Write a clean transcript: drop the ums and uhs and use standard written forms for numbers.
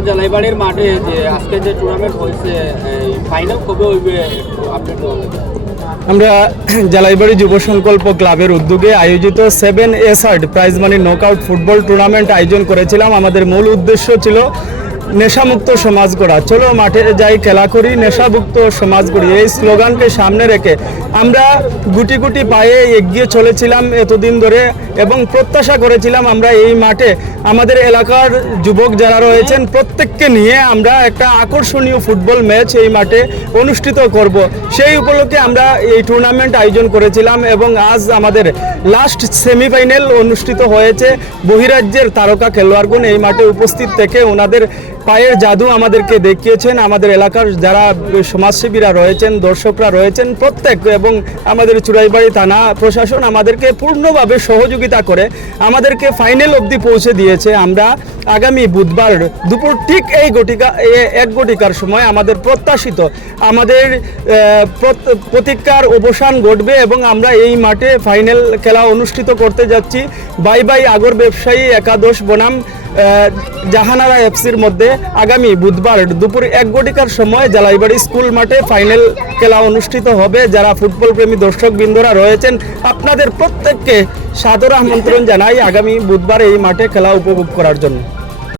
জালাইবাড়ির মাঠে যে আজকে যে টুর্নামেন্ট হয়েছে ফাইনাল কবে হইবে একটু আপডেট করুন। আমরা জালাইবাড়ি যুব সংকল্প ক্লাবের উদ্যোগে আয়োজিত 7 prize money knockout football tournament আয়োজন করেছিলাম। আমাদের মূল উদ্দেশ্য ছিল নেশামুক্ত সমাজ গড়া। চলো মাঠে যাই, খেলা করি, নেশামুক্ত সমাজ গড়ি, এই স্লোগানকে সামনে রেখে আমরা গুটি গুটি পায়ে এগিয়ে চলেছিলাম এতদিন ধরে এবং প্রত্যাশা করেছিলাম আমরা এই মাঠে আমাদের এলাকার যুবক যারা রয়েছেন প্রত্যেককে নিয়ে আমরা একটা আকর্ষণীয় ফুটবল ম্যাচ এই মাঠে অনুষ্ঠিত করব। সেই উপলক্ষে আমরা এই টুর্নামেন্ট আয়োজন করেছিলাম এবং আজ আমাদের লাস্ট সেমিফাইনাল অনুষ্ঠিত হয়েছে। বহিরাজ্যের তারকা খেলোয়াড়গণ এই মাঠে উপস্থিত থেকে ওনাদের পায়ের জাদু আমাদেরকে দেখিয়েছেন। আমাদের এলাকার যারা সমাজসেবীরা রয়েছেন, দর্শকরা রয়েছেন প্রত্যেক এবং আমাদের চুরাইবাড়ি থানা প্রশাসন আমাদেরকে পূর্ণভাবে সহযোগিতা করে আমাদেরকে ফাইনাল অবধি পৌঁছে দিয়েছে। আমরা আগামী বুধবার দুপুর ঠিক এই এক ঘটিকার সময় আমাদের প্রত্যাশিত আমাদের প্রতীক্ষার অবসান ঘটবে এবং আমরা এই মাঠে ফাইনাল খেলা অনুষ্ঠিত করতে যাচ্ছি। বাই বাই আগর ব্যবসায়ী একাদশ বনাম জাহানারা এফসির মধ্যে আগামী বুধবার দুপুর 1 ঘটিকার সময় জালাইবাড়ি স্কুল মাঠে ফাইনাল খেলা অনুষ্ঠিত হবে। যারা ফুটবল প্রেমী দর্শকবৃন্দরা রয়েছেন আপনাদের প্রত্যেককে সাদর আমন্ত্রণ জানাই আগামী বুধবার এই মাঠে খেলা উপভোগ করার জন্য।